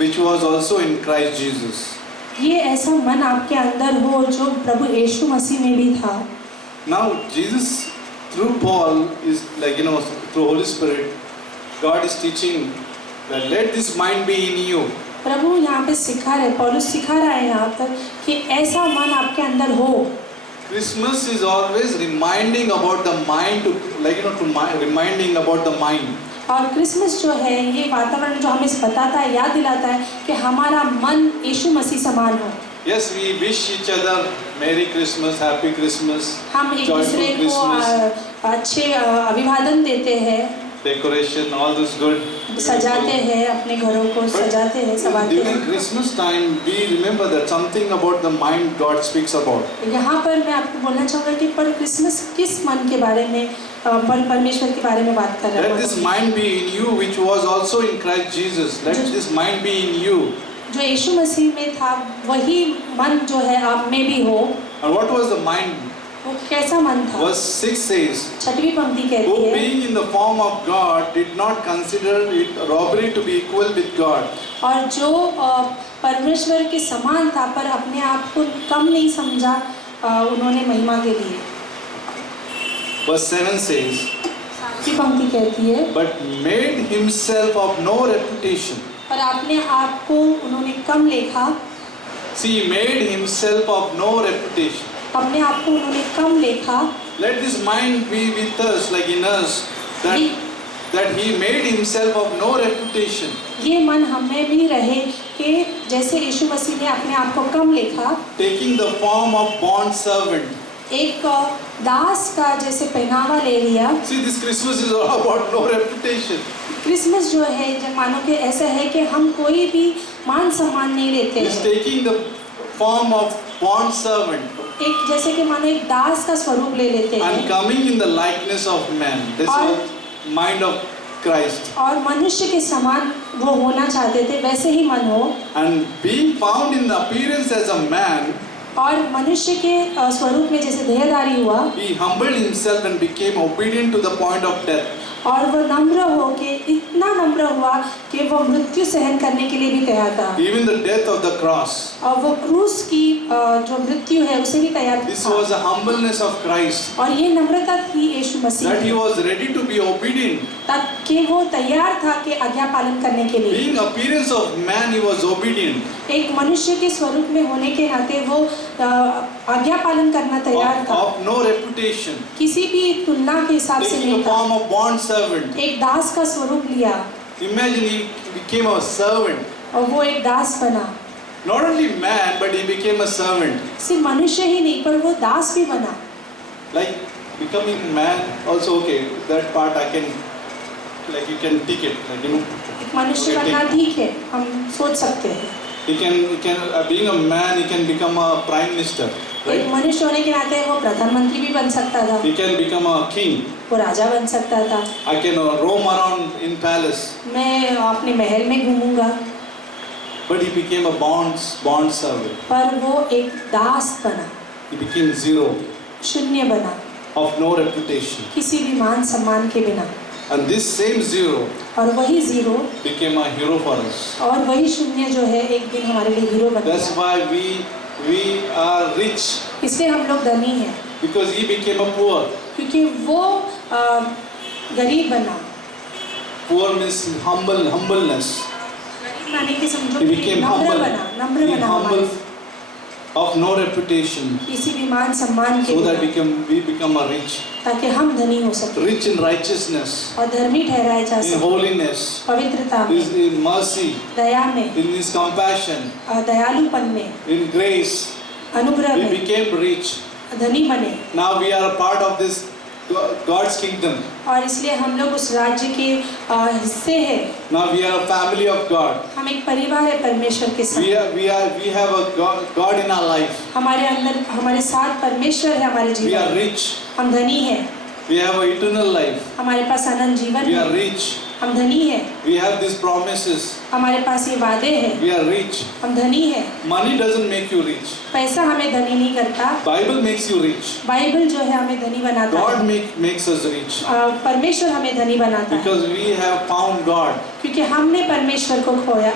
which was also in Christ Jesus. ये ऐसा मन आपके अंदर हो जो प्रभु यीशु मसीह में भी था। Now Jesus through Paul is like, through Holy Spirit, God is teaching that let this mind be in you. प्रभु यहाँ पे सिखा रहे, पौलुस सिखा रहा है यहाँ पर कि ऐसा मन आपके अंदर हो। Christmas is always reminding about the mind, reminding about the mind. और क्रिसमस जो है ये वातावरण जो हमें बताता है, याद दिलाता है कि हमारा मन यीशु मसीह समान हो। Yes, we wish each other Merry Christmas, Happy Christmas, हम एक Joyful दूसरे को Christmas, अच्छे अभिवादन देते हैं, decoration, all this good. सजाते हैं, अपने घरों को सजाते हैं, संवारते During हैं। Christmas time, we remember that something about the mind God speaks about. यहाँ पर मैं आपको बोलना चाहूँगा कि पर क्रिसमस किस मन के बारे में, परमेश्वर के बारे में बात कर रहा है। Let this mind be in you, which was also in Christ Jesus. Let this mind be in you. जो यीशु मसीह में था वही मन जो है आप में भी हो। And what was the mind? वो कैसा मन था? Verse 6 says, छठवीं पंक्ति who कहती है, being in the form of God did not consider it robbery to be equal with God. और जो परमेश्वर के समान था पर अपने आप को कम नहीं समझा उन्होंने महिमा के लिए। Verse 7 says, सातवीं पंक्ति कहती है, but made himself of no reputation. पर अपने आप को उन्होंने कम लेखा। See, he made himself of no reputation. अपने आप को उन्होंने कम लेखा। Let this mind be with us, like in us, that he made himself of no reputation. ये मन हमें भी रहे कि जैसे यीशु मसीह ने अपने आप को कम लेखा, Taking the form of bond servant. एक दास का जैसे पहनावा ले लिया। See, this Christmas is all about no reputation. Christmas जो है जब मानो कि ऐसा है कि हम कोई भी मान सम्मान नहीं लेते He's हैं। taking the form of bond servant एक जैसे कि मानो एक दास का स्वरूप ले लेते and हैं coming in the likeness of man. This और- is mind of Christ. और मनुष्य के समान वो होना चाहते थे, वैसे ही मन हो। And being found in the appearance as a man, और मनुष्य के स्वरूप में जैसे देहधारी हुआ he humbled himself and became obedient to the point of death. और वो नम्र हो के इतना नम्र हुआ कि वो मृत्यु सहन करने के लिए भी तैयार था। Even the death of the cross. और वो क्रूस की जो मृत्यु है उसे भी तैयार This था। was a humbleness of Christ. और ये नम्रता थी यीशु मसीह That he की, was ready to be obedient. ताकि वो तैयार था कि आज्ञा पालन करने के लिए। Being appearance of man, he was obedient. एक मनुष्य के स्वरूप में होने के नाते वो आज्ञा पालन करना तैयार था, Of no reputation. किसी भी तुलना के हिसाब से Taking नहीं the था। form of bond servant. एक दास का स्वरूप लिया Imagine he became a servant. और वो एक दास बना। Not only man, but he became a servant. सिर्फ मनुष्य ही नहीं पर वो दास भी बना। Like becoming man also, okay, that part I can, like you can tick it, like एक मनुष्य Okay, बनना ठीक। ठीक है, हम सोच सकते हैं। he can being a man, he can become a prime minister, एक right? मनुष्य होने के नाते वो प्रधानमंत्री भी बन सकता था, He can become a king. वो राजा बन सकता था। I can roam around in palace, मैं अपने महल में घूमूंगा, but he became a bond servant. पर वो एक दास बना, He became zero, शून्य बना, of no reputation. किसी भी मान सम्मान के बिना। And this same zero और वही zero became a hero for us. और वही शून्य जो है एक दिन हमारे लिए हीरो बन That's गया। why we are rich, इसलिए हम लोग धनी हैं, because he became a poor. क्योंकि वो गरीब बना। Poor means humbleness. गरीब माने कि समझो He कि became नम्र humble. बना, नम्र Being बना humble हमारे, of no reputation, किसी भी मान सम्मान के so that बिना, we become a rich. ताकि हम धनी हो सके Rich in righteousness, और धर्मी ठहराए जा in सके, holiness, पवित्रता में, in mercy, दया में, in his compassion, दयालुपन में, in grace. अनुग्रह We में became rich. धनी बने। Now we are a part of this God's kingdom. और इसलिए हम लोग उस राज्य के हिस्से हैं। Now we are a family of God. हम एक परिवार है परमेश्वर के साथ। We have a God in our life. हमारे अंदर हमारे साथ परमेश्वर है हमारे We are जीवन। rich. हम धनी हैं। We have an eternal life. हमारे पास अनंत जीवन We are है। rich. हम धनी हैं। We have these promises. हमारे पास ये वादे हैं। We are rich. हम धनी हैं। Money doesn't make you rich. पैसा हमें धनी नहीं करता। Bible makes you rich. Bible जो है हमें धनी बनाता God है। makes us rich. परमेश्वर हमें धनी बनाता है, Because we have found God. क्योंकि हमने परमेश्वर को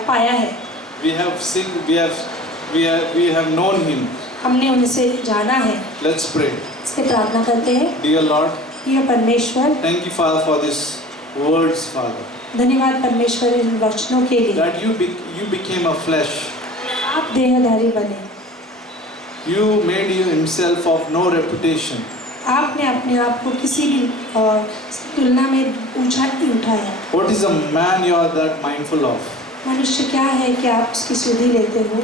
पाया है। We have seen, we have known Him. हमने उनसे जाना है। Let's pray. इसलिए प्रार्थना करते हैं। Dear Lord, ये परमेश्वर, thank you, Father, for these words, Father. धन्यवाद परमेश्वर इन वचनों के लिए। That you became a flesh. आप देहधारी बने। You made Himself of no reputation. आपने अपने आप को किसी भी तुलना में ऊंचा नहीं उठाया। What is a man you are that mindful of? मनुष्य क्या है कि आप उसकी सुधि लेते हो।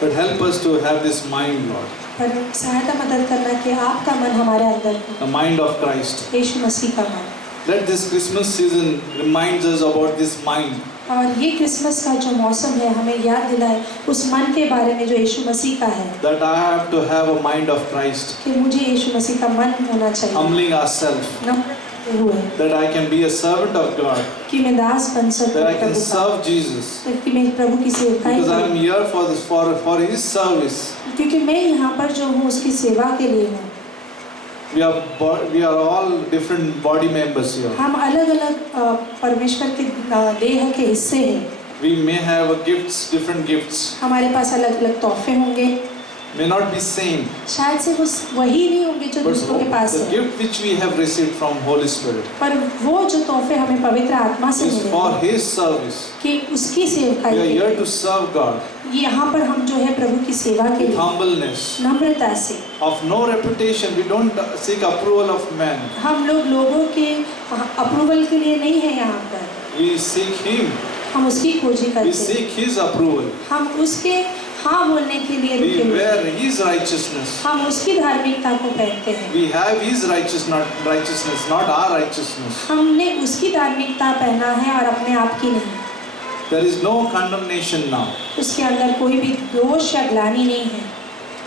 But help us to have this mind, Lord. पर सहायता मदद करना कि आपका मन हमारे अंदर हो। The mind of Christ. यीशु मसीह का मन। Let this Christmas season reminds us about this mind. और ये क्रिसमस का जो मौसम है हमें याद दिलाए उस मन के बारे में जो यीशु मसीह का है। That I have to have a mind of Christ. कि मुझे यीशु मसीह का मन होना चाहिए। Humbling ourselves. नम्र हुए। That I can be a servant of God. कि मैं दास बन सकूं। That I can serve Jesus. कि मैं प्रभु की सेवकाई Because I am करूं। here for this, for His service. क्योंकि मैं यहाँ पर जो हूँ उसकी सेवा के लिए हूँ। We are all different body members here. हम अलग-अलग परमेश्वर के देह के हिस्से हैं। We may have gifts, different gifts. हमारे पास अलग-अलग तोहफे होंगे। May not be same. शायद से वो वही नहीं होंगे जो दूसरों के पास The है। gift which we have received from Holy Spirit पर वो जो तोहफे हमें पवित्र आत्मा से is मिले for His service. कि उसकी सेवकाई We are के here लिए। to serve God. यहाँ पर हम जो है प्रभु की सेवा के With लिए humbleness. नम्रता से। Of no reputation. We don't seek approval of man. हम लोगों के अप्रूवल के लिए नहीं है यहाँ पर। We seek Him. हम उसकी खोजी We करते हैं। seek His approval. हम उसके हाँ बोलने के लिए We रुके हुए हैं। wear His righteousness. हम उसकी धार्मिकता को पहनते हैं। We have His righteousness, not our righteousness. हमने उसकी धार्मिकता पहना है और अपने आप की नहीं। There is no condemnation now. उसके अंदर कोई भी दोष या ग्लानि नहीं है।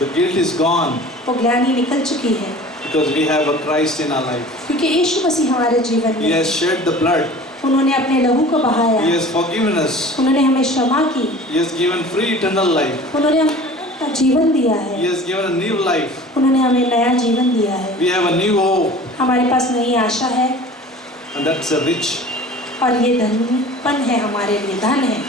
The guilt is gone वो ग्लानि निकल चुकी है। because we have a Christ in our life. क्योंकि यीशु मसीह हमारे जीवन He में has shed the blood. उन्होंने अपने लहू को बहाया। He has forgiven us. उन्होंने हमें क्षमा की। He has given free eternal life. उन्होंने हमें जीवन दिया है। He has given a new life. उन्होंने हमें नया जीवन दिया है। We have a new hope, हमारे पास नई आशा है and that's a rich. और ये धनपन है हमारे लिए, धन है।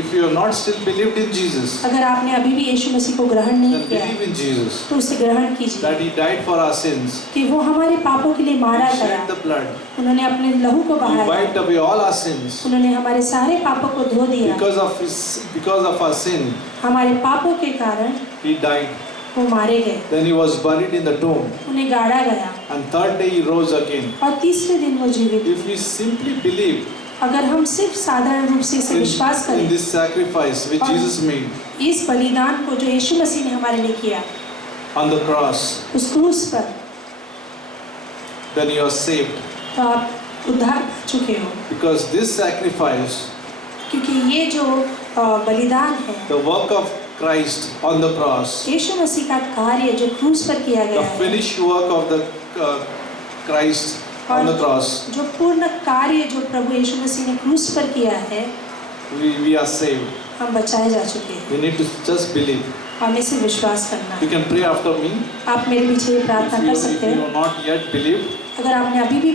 If you have not still believed in Jesus, अगर आपने अभी भी यीशु मसीह को ग्रहण नहीं then किया believe in Jesus. तो उसे ग्रहण कीजिए That He died for our sins. कि वो हमारे पापों के लिए मारा He गया। shed the blood. उन्होंने अपने लहू को He बहाया। wiped away all our sins. उन्होंने हमारे सारे पापों को धो दिया। Because of our sin, हमारे पापों के कारण He died. वो मारे गए। Then He was buried in the tomb. उन्हें गाड़ा गया And third day He rose again. और तीसरे दिन वो जीवित। If we simply believe अगर हम सिर्फ साधारण रूप से इसे विश्वास in करें this sacrifice which और Jesus made इस बलिदान को जो यीशु मसीह ने हमारे लिए किया on the cross, उस क्रूस पर, then you are saved. तो आप उद्धार पा चुके हो। Because this sacrifice, क्योंकि ये जो बलिदान है, the work of Christ on the cross, यीशु मसीह का कार्य जो क्रूस पर किया the गया है, finished work of the Christ on the cross, जो पूर्ण कार्य जो प्रभु यीशु मसीह ने क्रूस पर किया है, we are saved. हम बचाए जा चुके हैं। We need to just believe. हमें से विश्वास करना You है। can pray after me. आप मेरे पीछे ये प्रार्थना कर If सकते you हैं। have not yet believed, अगर आपने अभी भी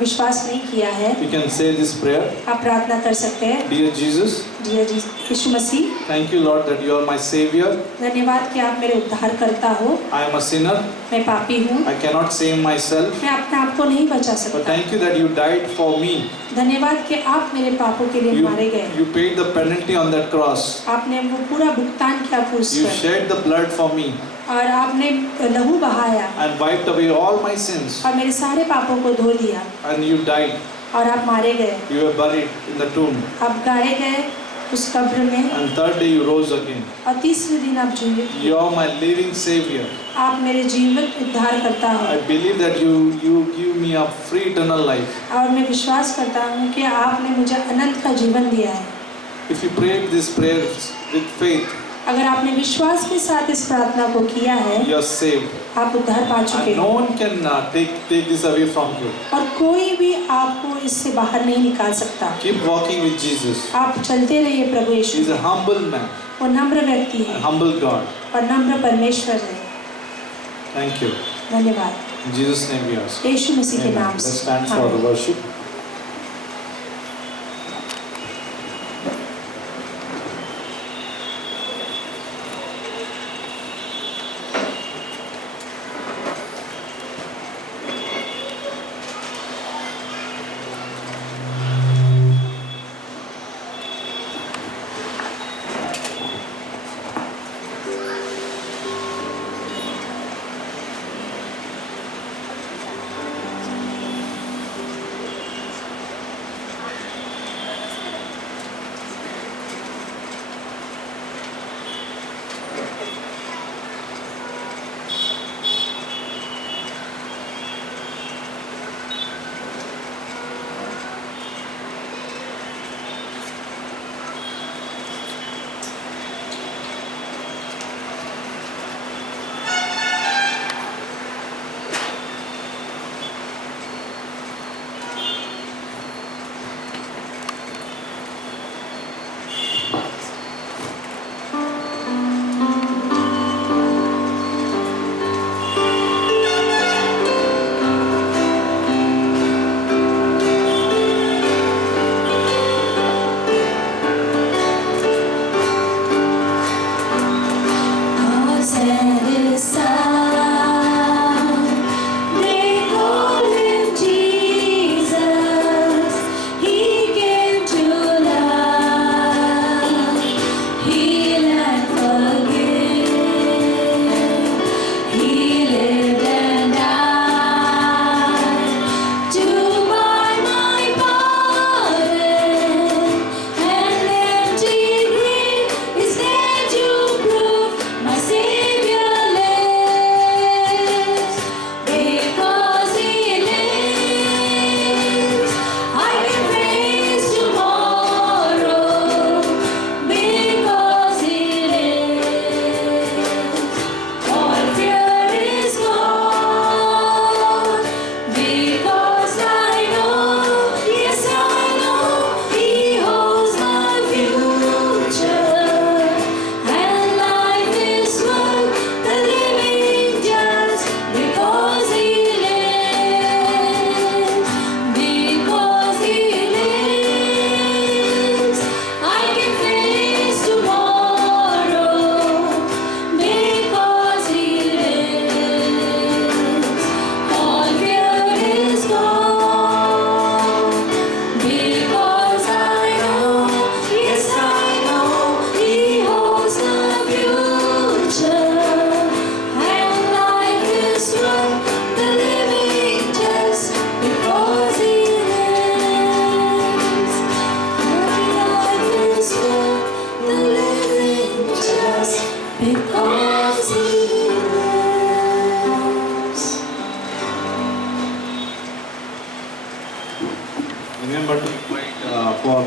विश्वास नहीं किया है, you can say this prayer. आप प्रार्थना कर सकते हैं। Dear Jesus, Yeshu Masih, thank you Lord that you are my Savior. धन्यवाद कि आप मेरे उद्धार करता हो। I am a sinner. मैं पापी हूँ। I cannot save myself. मैं अपने आप को नहीं बचा But सकता। thank you that you died for me. धन्यवाद कि आप मेरे पापों के लिए मारे गए। You paid the penalty on that cross. आपने वो पूरा भुगतान किया क्रूस You पर shed the blood for me और आपने लहू बहाया and wiped away all my sins. और मेरे सारे पापों को धो दिया And you died. और आप मारे गए। You were buried in the tomb. आप गाड़े गए उस कब्र में And third day you rose again. और तीसरे दिन आप जीवित हुए। You are my living Savior. आप मेरे जीवित उद्धार करता हो I believe that you give me a free eternal life. और मैं विश्वास करता हूँ कि आपने मुझे अनंत का जीवन दिया है। If you prayed this prayer with faith, अगर आपने विश्वास के साथ इस प्रार्थना को किया है, you are saved. आप उद्धार पा चुके And no हैं one can take this away from you. और कोई भी आपको इससे बाहर नहीं निकाल सकता। Keep walking with Jesus. आप चलते रहिए प्रभु He Yeshu. is a humble man, वो नम्र व्यक्ति a है humble God. और नम्र परमेश्वर है। Thank you. धन्यवाद। In Jesus' name we ask. यीशु मसीह के Amen. नाम Let's से। stand for आमीन। worship.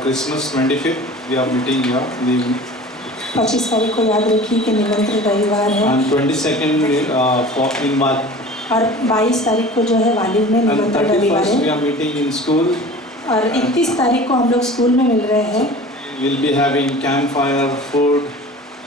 Christmas 25th, we are meeting here in the evening. 25 तारीख को याद रखिए कि निमंत्रण रविवार है And 22nd in March. और 22 तारीख को जो है वालिद में And निमंत्रण रविवार 31st we है are meeting in school. और 31 तारीख को हम लोग स्कूल में मिल रहे हैं We'll be having campfire, food,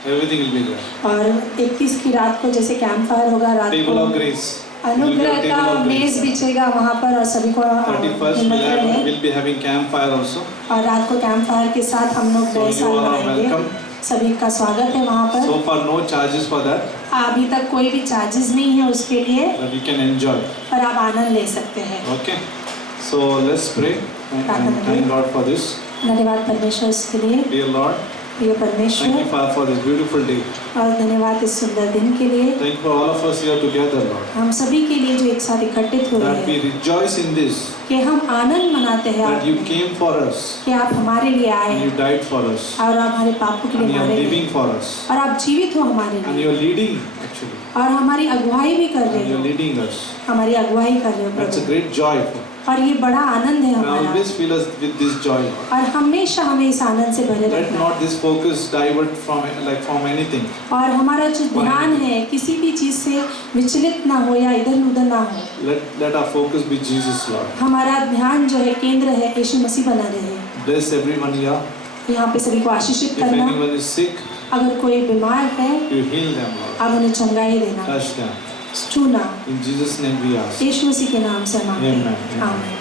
everything will be there. और 31 की रात को जैसे कैंप फायर होगा रात Table को of grace. अनुग्रह का मेज बिछेगा वहाँ पर और सभी को 31st निमंत्रण है we'll be having campfire also. और रात को कैंप फायर के साथ हम लोग So नए you साल all are मनाएंगे welcome. सभी का स्वागत है वहाँ पर So far no charges for that, अभी तक कोई भी चार्जेस नहीं है उसके लिए but you can enjoy. पर आप आनंद ले सकते हैं Okay. So let's pray and thank God for this. धन्यवाद परमेश्वर इसके लिए Dear Lord, प्रिय thank you परमेश्वर Father for this beautiful day. और धन्यवाद इस सुंदर दिन के लिए Thank you for all of us here together, Lord. हम सभी के लिए जो एक साथ इकट्ठित हुए That we हैं rejoice in this, कि हम आनंद मनाते हैं that you आप came for us कि आप हमारे लिए आए and you हैं died for us और आप हमारे पापों के and लिए you are मारे living गए for us और आप जीवित हो हमारे and लिए you are leading actually और हमारी अगुवाई भी कर and रहे you are हो leading us. हमारी अगुवाई कर रहे हो That's a Prabhu great joy. और ये बड़ा आनंद है And हमारा always fill us with this joy. और हमेशा हमें इस आनंद से भरे Let रखना not this focus divert from anything. और हमारा जो ध्यान है किसी भी चीज से विचलित ना हो या इधर उधर ना हो Let our focus be Jesus, Lord. हमारा ध्यान जो है केंद्र है यीशु मसीह बना रहे Bless everyone here. यहाँ पे सभी को आशीषित If करना anyone is sick, अगर कोई बीमार है you heal them, Lord. आप उन्हें चंगाई देना Touch them. छूना In Jesus' name we ask. यीशु मसीह के नाम से मांगते हैं Amen. आमीन